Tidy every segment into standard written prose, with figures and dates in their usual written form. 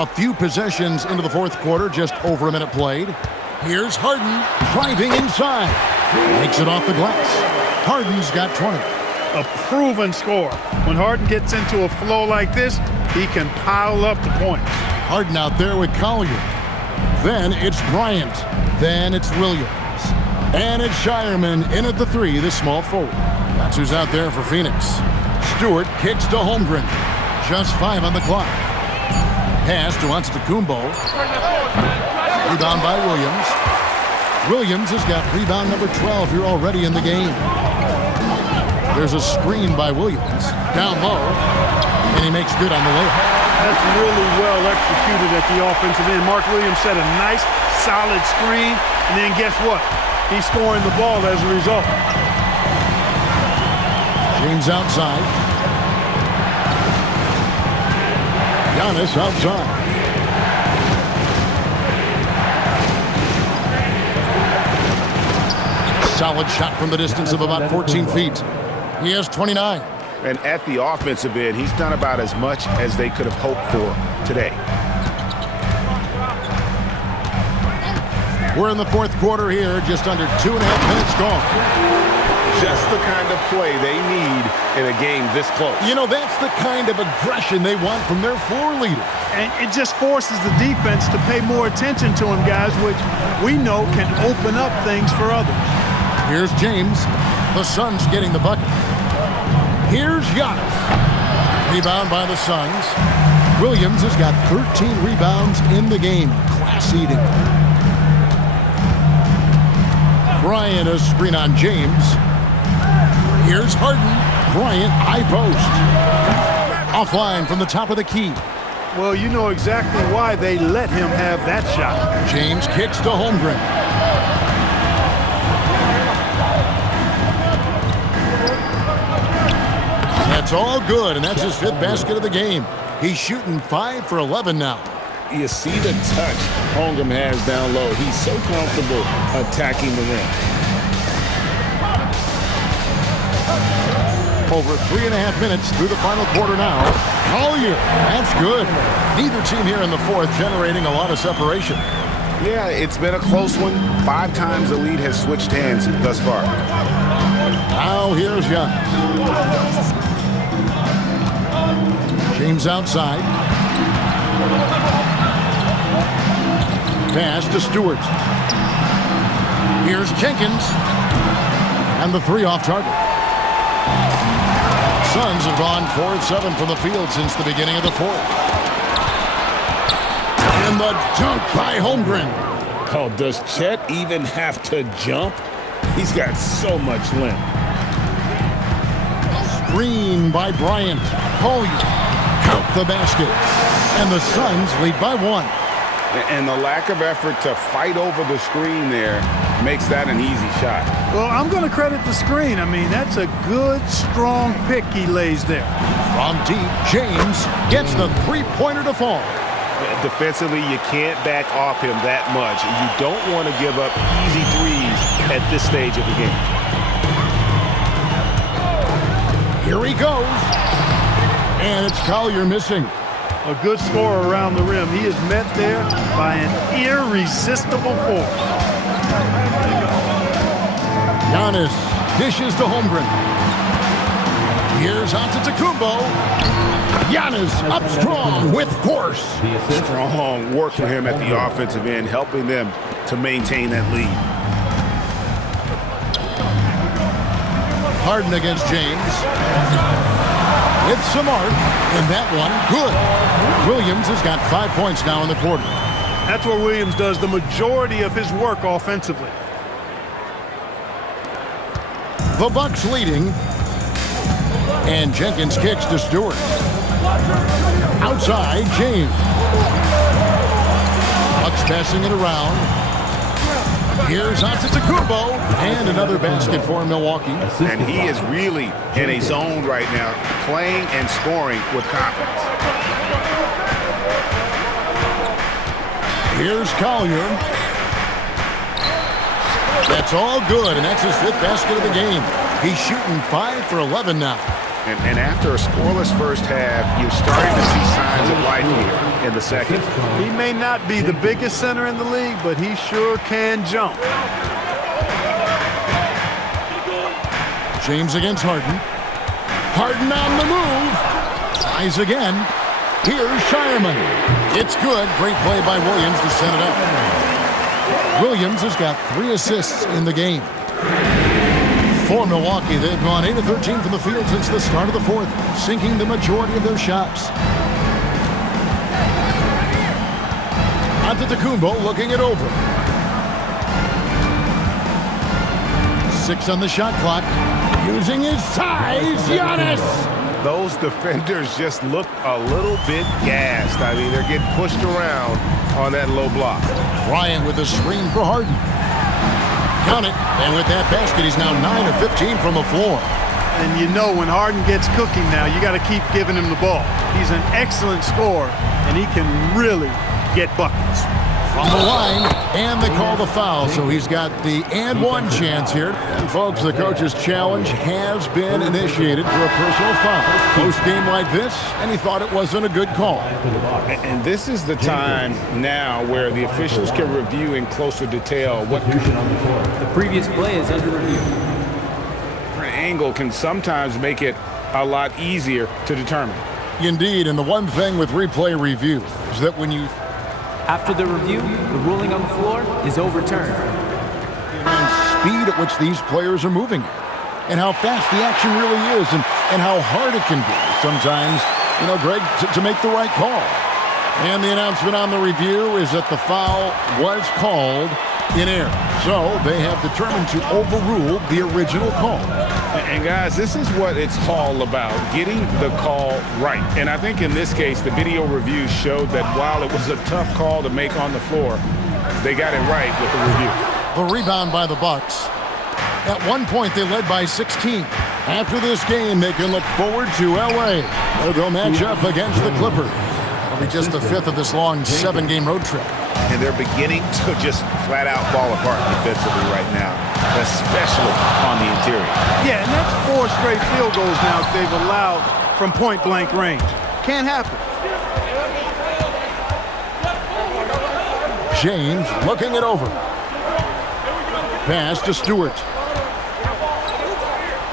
A few possessions into the fourth quarter, just over a minute played. Here's Harden driving inside. Makes it off the glass. Harden's got 20. A proven scorer. When Harden gets into a flow like this, he can pile up the points. Harden out there with Collier. Then it's Bryant. Then it's Williams. And it's Shireman in at the 3, the small forward. That's who's out there for Phoenix. Stewart kicks to Holmgren. Just 5 on the clock. Pass to Antetokounmpo. Rebound by Williams. Williams has got rebound number 12 here already in the game. There's a screen by Williams. Down low. And he makes good on the layup. That's really well executed at the offensive end. Mark Williams set a nice, solid screen. And then guess what? He's scoring the ball as a result. James outside. Giannis outside. Solid shot from the distance of about 14 feet. He has 29. And at the offensive end, he's done about as much as they could have hoped for today. We're in the fourth quarter here, just under 2.5 minutes gone. Just the kind of play they need in a game this close. You know, that's the kind of aggression they want from their floor leader. And it just forces the defense to pay more attention to him, guys, which we know can open up things for others. Here's James. The Suns getting the bucket. Here's Giannis. Rebound by the Suns. Williams has got 13 rebounds in the game. Class-eating. Bryant a screen on James. Here's Harden. Bryant high post. Offline from the top of the key. Well, you know exactly why they let him have that shot. James kicks to Holmgren. That's all good, and that's his 5th basket of the game. He's shooting 5 for 11 now. You see the touch Holmgren has down low. He's so comfortable attacking the rim. Over 3.5 minutes through the final quarter now. Collier, that's good. Neither team here in the fourth generating a lot of separation. Yeah, it's been a close one. 5 times the lead has switched hands thus far. Now here's Giannis. James outside. Pass to Stewart. Here's Jenkins. And the 3 off target. Suns have gone 4 of 7 from the field since the beginning of the fourth. And the dunk by Holmgren. Oh, does Chet even have to jump? He's got so much length. Screen by Bryant. Collier. Count the basket. And the Suns lead by 1. And the lack of effort to fight over the screen there makes that an easy shot. Well, I'm going to credit the screen. I mean, that's a good, strong pick he lays there. From deep, James gets the 3-pointer to fall. Defensively, you can't back off him that much. You don't want to give up easy threes at this stage of the game. Here he goes. And it's Collier missing. A good scorer around the rim. He is met there by an irresistible force. Giannis dishes to Holmgren. Here's Antetokounmpo. Giannis up strong with force. Strong work for him at the offensive end, helping them to maintain that lead. Harden against James. With some arc, and that one, good. Williams has got 5 points now in the quarter. That's where Williams does the majority of his work offensively. The Bucks leading. And Jenkins kicks to Stewart. Outside, James. Bucks passing it around. Here's Antetokounmpo, and another basket for Milwaukee. And he is really in a zone right now, playing and scoring with confidence. Here's Collier. That's all good, and that's his 5th basket of the game. He's shooting 5 for 11 now. And after a scoreless first half, you're starting to see signs of life here in the second. He may not be the biggest center in the league, but he sure can jump. James against Harden. Harden on the move. Tries again. Here's Shireman. It's good. Great play by Williams to set it up. Williams has got 3 assists in the game. For Milwaukee, they've gone 8 of 13 from the field since the start of the fourth, sinking the majority of their shots. Antetokounmpo looking it over. 6 on the shot clock. Using his size, Giannis! Those defenders just look a little bit gassed. I mean, they're getting pushed around on that low block. Bryant with a screen for Harden. Count it. And with that basket, he's now 9 of 15 from the floor. And you know when Harden gets cooking now, you got to keep giving him the ball. He's an excellent scorer, and he can really get buckets. From the line, and they call the foul, so he's got the and one chance here. And folks, the coach's challenge has been initiated for a personal foul. Post-game like this, and he thought it wasn't a good call. And this is the time now where the officials can review in closer detail what the previous play is under review. Different angle can sometimes make it a lot easier to determine. Indeed, and the one thing with replay review is that when you after the review, the ruling on the floor is overturned. And speed at which these players are moving at, and how fast the action really is, and how hard it can be sometimes, Greg, to make the right call. And the announcement on the review is that the foul was called in error. So they have determined to overrule the original call. And guys, this is what it's all about, getting the call right. And I think in this case, the video review showed that while it was a tough call to make on the floor, they got it right with the review. The rebound by the Bucks. At one point, they led by 16. After this game, they can look forward to L.A., where they'll match up against the Clippers. It'll be just the 5th of this long 7-game road trip. And they're beginning to just flat out fall apart defensively right now, especially on the interior. Yeah, and that's 4 straight field goals now they've allowed from point-blank range. Can't happen. James looking it over. Pass to Stewart.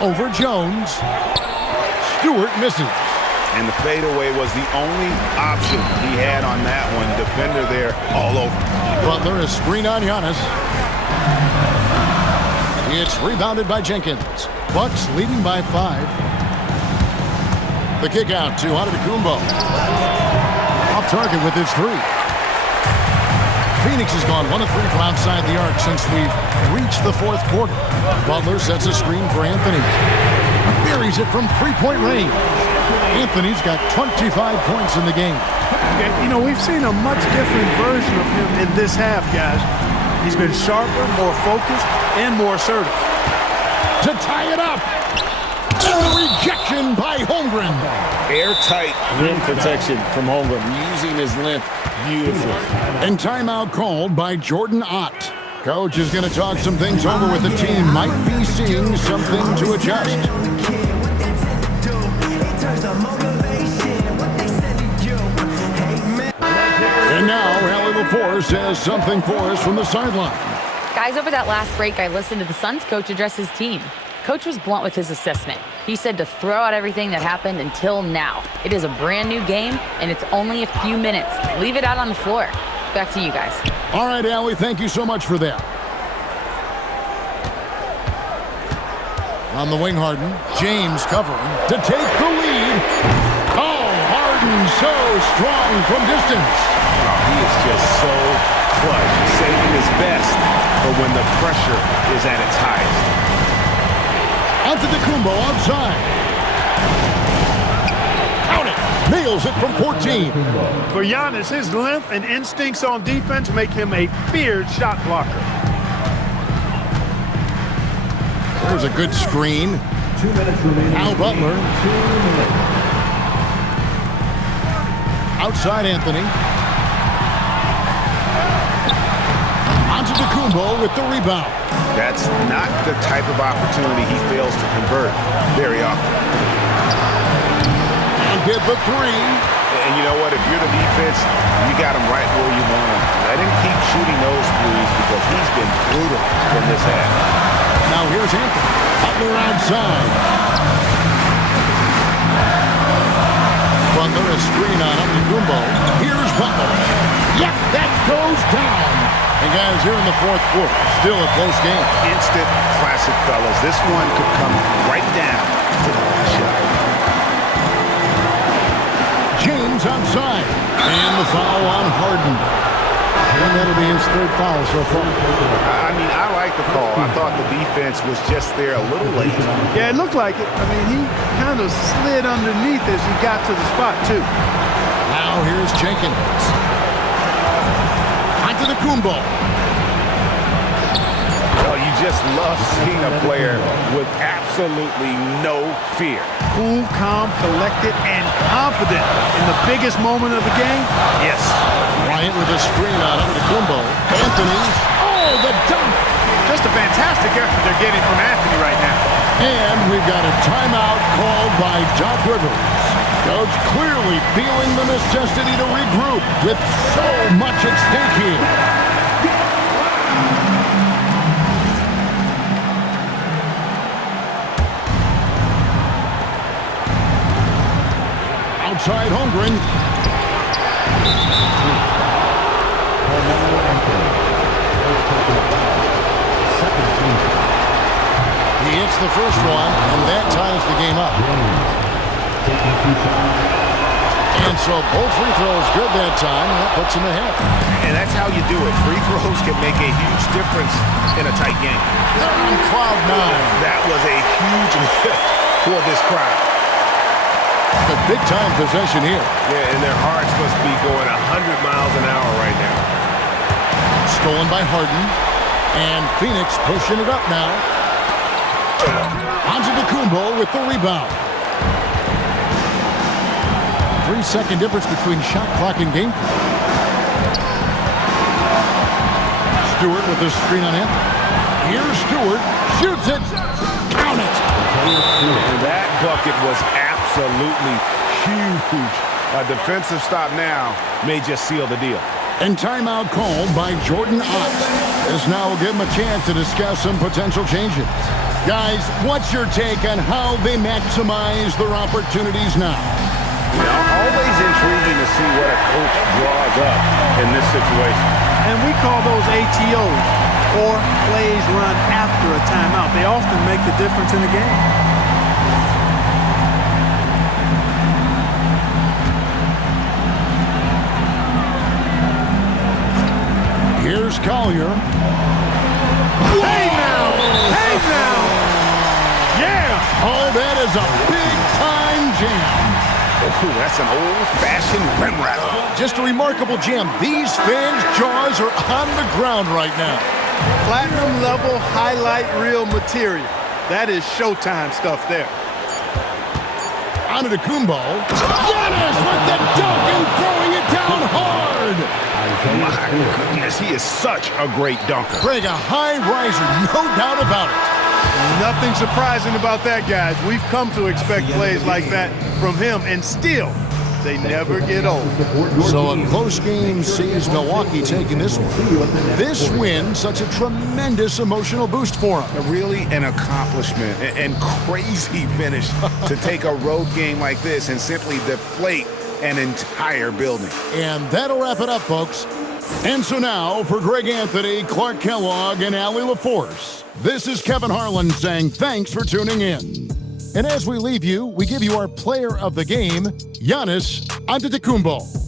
Over Jones. Stewart misses. And the fadeaway was the only option he had on that one. Defender there all over. Butler is screen on Giannis. It's rebounded by Jenkins. Bucks leading by 5. The kick out to Antetokounmpo. Off target with his 3. Phoenix has gone 1 of 3 from outside the arc since we've reached the 4th quarter. Butler sets a screen for Anthony. Buries it from 3-point range. Anthony's got 25 points in the game. We've seen a much different version of him in this half, guys. He's been sharper, more focused, and more assertive. To tie it up. And the rejection by Holmgren. Airtight rim protection from Holmgren, using his length beautifully. And timeout called by Jordan Ott. Coach is going to talk some things over with the team. Might be seeing something to adjust. And now, Hallie LaForce has something for us from the sideline. Guys, over that last break, I listened to the Suns coach address his team. Coach was blunt with his assessment. He said to throw out everything that happened until now. It is a brand new game, and it's only a few minutes. Leave it out on the floor. Back to you guys. All right, Allie, thank you so much for that. On the wing, Harden. James covering to take the lead. Oh, Harden so strong from distance. He is just so clutch, saving his best for when the pressure is at its highest. Antetokounmpo outside. Count it. Nails it from 14. For Giannis, his length and instincts on defense make him a feared shot blocker. There's a good screen. 2 minutes remaining. Al Butler. 2 minutes. Outside Anthony. Antetokounmpo with the rebound. That's not the type of opportunity he fails to convert very often. And get the three. And you know what? If you're the defense, you got him right where you want him. Let him keep shooting those threes because he's been brutal in this half. Now here's Anthony. Butler outside. Butler a screen on Antetokounmpo. Here's Butler. Yep, that goes down. And guys, here in the fourth quarter, still a close game. Instant classic, fellas. This one could come right down to the last shot. James outside. And the foul on Harden. And that'll be his third foul so far. I mean, I like the call. I thought the defense was just there a little late. Yeah, it looked like it. I mean, he kind of slid underneath as he got to the spot, too. Now here's Jenkins. Antetokounmpo. Well, you just love seeing a player with absolutely no fear. Cool, calm, collected, and confident in the biggest moment of the game. Yes. Bryant with a screen on Antetokounmpo. Anthony. Oh, the dunk. Just a fantastic effort they're getting from Anthony right now. And we've got a timeout called by Doc Rivers. Coach clearly feeling the necessity to regroup with so much at stake here. Outside Holmgren. He hits the first one, and that ties the game up. And so both free throws good that time. That puts him ahead. And that's how you do it. Free throws can make a huge difference in a tight game. They're on cloud nine. That was a huge lift for this crowd. A big-time possession here. Yeah, and their hearts must be going 100 miles an hour right now. Stolen by Harden. And Phoenix pushing it up now. Antetokounmpo with the rebound. 3-second difference between shot clock and game clock. Stewart with the screen on him. Here's Stewart. Shoots it. Count it. And that bucket was absolutely huge. A defensive stop now may just seal the deal. And timeout called by Jordan Ott. This now will give him a chance to discuss some potential changes. Guys, what's your take on how they maximize their opportunities now? You know, always intriguing to see what a coach draws up in this situation. And we call those ATOs, or plays run after a timeout. They often make the difference in the game. Here's Collier. Hey now! Hey now! Yeah! Oh, that is a big-time jam. Ooh, that's an old-fashioned rim rattle. Just a remarkable jam. These fans' jaws are on the ground right now. Platinum level highlight reel material. That is Showtime stuff there. Antetokounmpo. Giannis with the dunk and throwing it down hard. My goodness, he is such a great dunker. Greg, a high riser, no doubt about it. Nothing surprising about that, guys. We've come to expect plays like that from him, and still, they never get old. So a close game sees Milwaukee taking this one. This win, such a tremendous emotional boost for them. Really an accomplishment and crazy finish to take a road game like this and simply deflate an entire building. And that'll wrap it up, folks. And so now, for Greg Anthony, Clark Kellogg, and Allie LaForce, this is Kevin Harlan saying thanks for tuning in. And as we leave you, we give you our player of the game, Giannis Antetokounmpo.